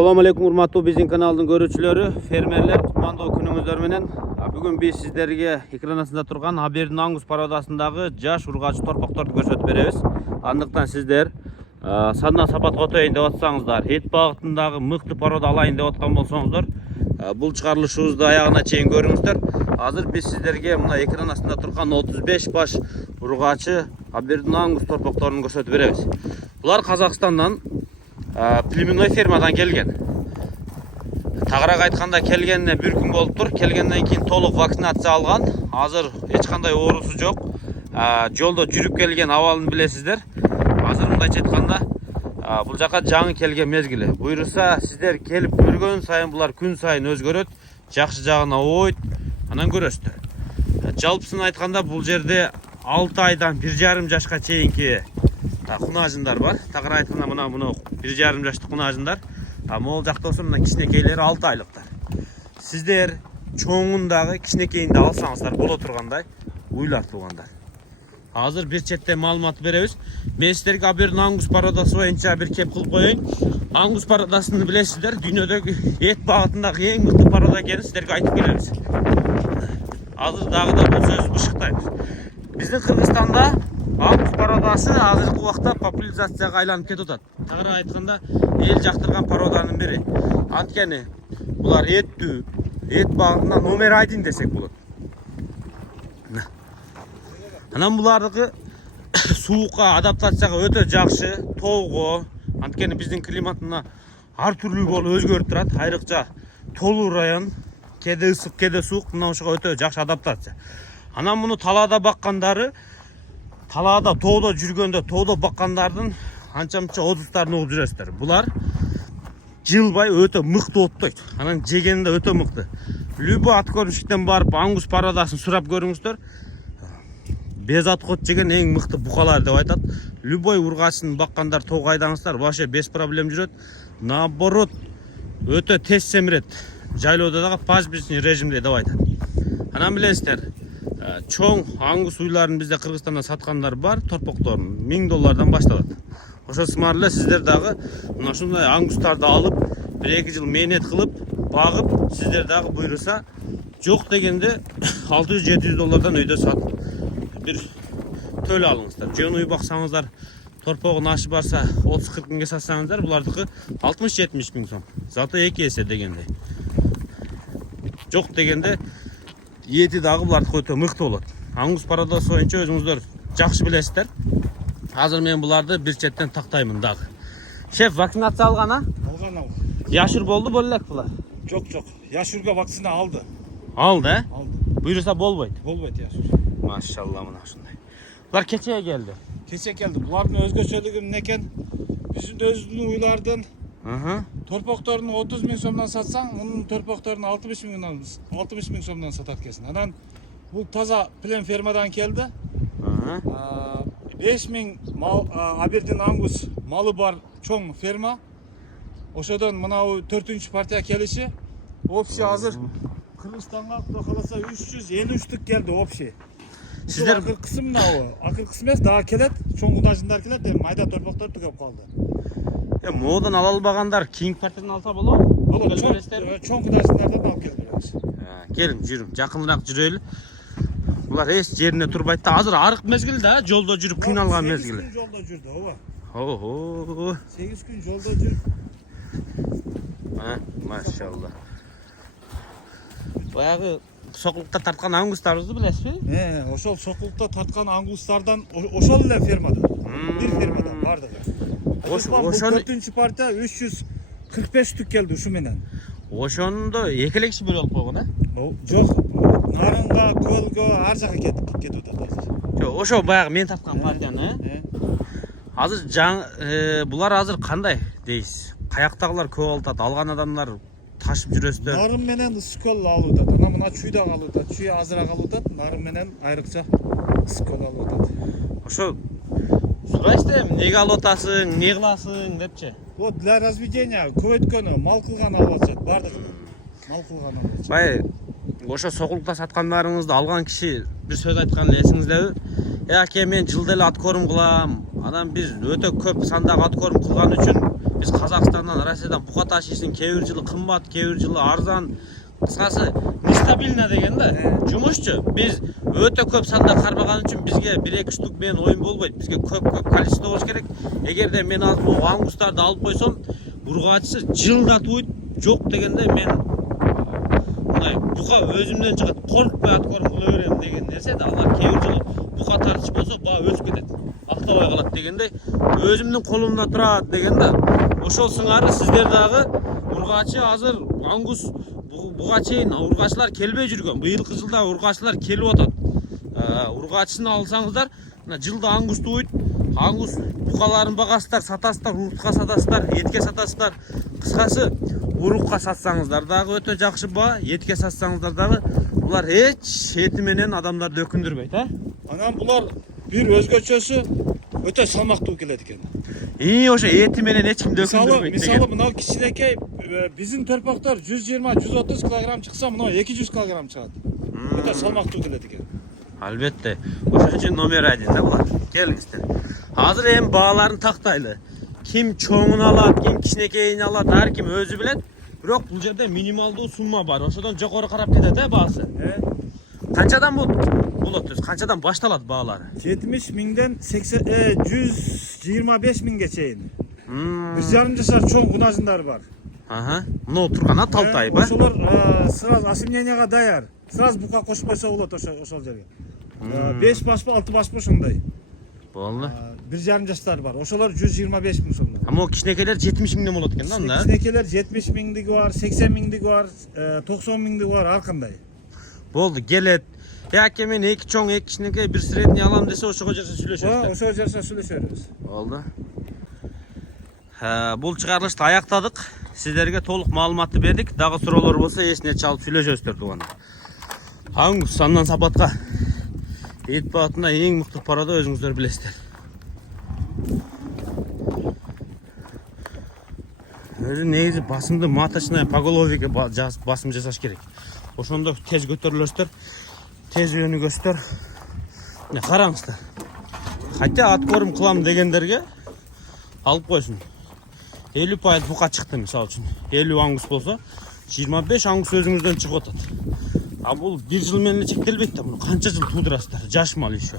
Assalamu alaikum urmatуу биздин каналдын көрүүчүлөрү, фермерлер, кутмандуу күнүңүздөр менен. Бүгүн биз сиздерге экранасында турган Абердин Аңгус пародасындагы жаш ургачы торпокторду көрсөтүп беребиз. Андыктан сиздер сандан сапатка өтөйүн деп атсаңыздар, эт багытындагы мыкты порода алайын деп аткан болсоңуздар, бул чыгарылышыбызды аягына чейин көрүңүздөр. Азыр биз сиздерге мына экран астында турган 35 баш ургачы Абердин Аңгус торпокторун көрсөтүп беребиз. Булар Казакстандан племенной фермадан келген. Тагыраак айтканда келгенине бир күн болуптур. Келгенден кийин толук вакцинация алган. Азыр эч кандай оорусу жок. Жолдо жүрүп келген абалын билесиздер. Азыр мындайча айтканда бул жака жаңы келген мезгили. Буйруса сиздер келип көргөн сайын булар күн сайын өзгөрөт. Жакшы жагына ойт. Анан көрөсүздөр. Жалпысын айтканда бул жерде 6 айдан 1,5 жашка чейинки кунажындар бар. Тагыраак айтканда мына 1,5 жаштык кунажындар. Могул жакта болсо мына кичинекейлери 6 айлыктар. Сиздер чоңундагы кичинекейинди алсаңыздар боло тургандай уйлар туугандар. Азыр бир четтен маалымат беребиз. Мен сиздерге Абердин Аңгус пародасы боюнча бир кеп кылып коеюн. Аңгус пародасын билесиздер, дүйнөдөгү эт багытындагы эң мыкты парода экенин сиздерге айтып келебиз. Азыр дагы да бул сөздү бышыктайбыз. Биздин Кыргызстанда Аңгус пародасы азыркы убакта популяризацияга айланып кетип атат. Тагыраак айтканда эл жактырган пароданын бири. Анткени булар эттүү, эт багытында номер 1 десек болот. Анан булардыкы суукка адаптацияга өтө жакшы, тоого, анткени биздин климатына ар түрлүү болуп өзгөрүп турат. Айрыкча толуу район, кеде ысык, кеде суук, мына ошого өтө жакшы адаптация. Анан муну талаада баккандары, талаада тоодо жүргөндө тоодо баккандардын анча-мынча одустарын угуп жүрөсүздөр. Булар жылбай өтө мыкты оттойт. Анан жегенде өтө мыкты. Любой аткөрүмчүктөн барып Аңгус пародасын сурап көрүңүздөр. Без отход жеген эң мыкты букалар деп айтат. Любой ургачын баккандар тоого айдаңыздар, вообще без проблем жүрөт. Наоборот, өтө тез семирет. Жайлоодо дагы пастбищный режимде деп айтат. Анан билесиздер, чоң аңгус уйларын бизде Кыргызстанда саткандар бар, торпокторун $1000 башталат. Ошо сымарлы сиздер дагы мына ушундай аңгустарды алып, 1-2 жыл мээнет кылып, багып, сиздер дагы буйруса, жок дегенде $600-700 өйдө сатып бир төлө алыңыздар. Жөн уй баксаңыздар, торпогун ашы барса 30-40 миңге сатсаңыздар, булардыкы 60-70 миң сом. Зато 2 эсе дегенде. Жок дегенде ети дагы булардыкы өтө мыкты болот. Аңгус пародасы боюнча өзүңүздөр жакшы билесиздер. Азыр мен буларды бир четтен тактаймын дагы. Шеф, вакцинация алган, а? Алган. Яшур болду болелек булар? Жок. Яшурга вакцина алды. Алды, э? Алды. Буйруса болбойт. Болбойт яшур. Машалла, мына ушундай. Булар кече келди. Кече келди. Булардын өзгөчөлүгү эмне экен? Биздин өзүбүздүн уйлардын торпокторун 30 миң сомдон сатсаң, мунун торпокторун 60 миң сомдон сатат экенсиң. Анан бул таза плен фермадан келди. 5 миң Абердин Аңгус малы бар чоң ферма. Ошодон мынау 4-үнчү партия келиши. Общий азыр Кыргызстанга Кудай кааласа 353 келди общий. Сиздер акыркысы мынау, акыркысы эмес, дагы келет. Чоң кудажындар келет, эми майда торпоктор түгөп калды. Моодон ала албагандар кийинки партиядан алса болобу? Болот, чоң кудажындардан алып келип беребиз. Келиң, жүрүм, жакыныраак жүрөлү. Булар эч жерине турбайт да. Азыр арык мезгил да, жолдо жүрүп кыйналган мезгил. 8 күн жолдо жүрдү, ооба. Ого. 8 күн жолдо жүрүп. Машалла. Баягы сокулукта тарткан аңгустарыбызды билесизби? Ошол сокулукта тарткан аңгустардан ошол эле фермада. Бир фермада бардыгы. Ошол 4-үнчү партия 345 түк келди ушу менен. Ошондо экеле киши бөлүп алып койгон, Жок, нарынга, көлгө, ар жака кетип атат азыр. Ошо баягы мен тарткан партияны, Азыр булар азыр кандай дейсиз? Каяктагылар көп алып атат, алган адамдар ташып жүрөсүздөр. Нарын менен ысыкөл алып атат. Анан мына чүй да алып атат. Чүй азыраак алып атат, нарын менен айрыкча ысыкөл алып атат. Ошо сурайсыздар, эмнеге алып атасың, эмне кыласың депчи? Вот для разведения көбөйткөнү, мал кылган алып атат, бардыгы. Мал кылган алып атат. Бай, ошо сокулукта саткандарыңызды алган киши бир сөз айткан эсиңиздеби? Аке, мен жылда эле аткөрүм кылам, Анан биз өтө көп сандагы ат корм кылган үчүн биз Казакстандан, Россиядан бука ташыйсың, кээ бир жылы кымбат, кээ бир жылы арзан. Кыскасы нестабильно деген да. Жумушчу биз өтө көп санда кармаган үчүн бизге 1-2 штук менен оюн болбойт. Бизге көп количество болуш керек. Эгерде мен азыр бул ангустарды алып койсом, ургачысы жылда туйт. Жок дегенде мен мындай бука өзүмдөн чыгат. Коркпой ат корм кыла берем деген нерсе да. Алар кээ бир жылы бука тартыш болсо, баа өсүп кетет. Актабай калат дегенде, өзүмдүн колумда турат деген да. Ошол сыңары сиздер дагы ургачы азыр ангус буга чейин ургачылар келбей жүргөн. Быйылкы жылда ургачылар келип атат. Ургачысын алсаңыздар, жылда ангус туйт. Ангус букаларын багасыздар, сатасыздар, урукка сатасыздар, этке сатасыздар. Кыскасы урукка сатсаңыздар дагы өтө жакшы баа, этке сатсаңыздар дагы булар эч эти менен адамдарды өкүндүрбөйт, Анан булар бир өзгөчөсү өтө салмактуу келет экен. Ошо эти менен эч кимди өкүндүрбөйт деген. Мисалы мынау кичинекей биздин төрпөктөр 120-130 кг чыкса, мынау 200 кг чыгат. Өтө салмактуу келет экен. Албетте. Ошон үчүн номер 1 да булар. Келиңиздер. Азыр эми бааларын тактайлы. Ким чоңун алат, ким кичинекейин алат, ар ким өзү билет. Бирок бул жерде минималдуу сумма бар. Ошодон жогору карап кетет, баасы. Канчадан болот? Канчадан башталат баалары? 70 миңден 125 миңге чейин. 1,5 жашар чоң кунажындар бар. Мына турган Талтай ба? Ошолор сразу осемненияга даяр. Сразу бука кошуп койсо болот ошол жерге. 5 башпы, 6 башпы ошондой. Болду. 1,5 жаштар бар. Ошолор 125 миң сомдон. Могу кичинекейлер 70 миңден болот экен да анда. Кичинекейлер 70 миңдиги бар, 80 миңдиги бар, 90 миңдиги бар, ар кандай. Болду, келет. Яке мен 2 чоң, 2 кичинекей, 1 средний алам десе ошого жараша сүйлөшөбүз. Ошого жараша сүйлөшөбүз. Болду. Бул чыгарылышты аяктадык. Сиздерге толук маалыматты бердик. Дагы суроолор болсо эсине чалып сүйлөшөбүздөр туган. Ангус сандан сапатка эт баатына эң мыкты парада өзүңүздөр билесиздер. Өзү негизи басымды маточная поголовьеге басым жасаш керек. Ошондо тез көтөрүлөсүздөр, тез өнүгөсүздөр. Мына караңыздар. Хотя ат корм кылам дегендерге алып койсун. 50% бука чыкты мисалы үчүн. 50 ангус болсо, 25 ангус өзүңүздөн чыгып атат. А бул 1 жыл менен чектелбейт да, муну канча жыл туудурасыздар? Жаш мал еще.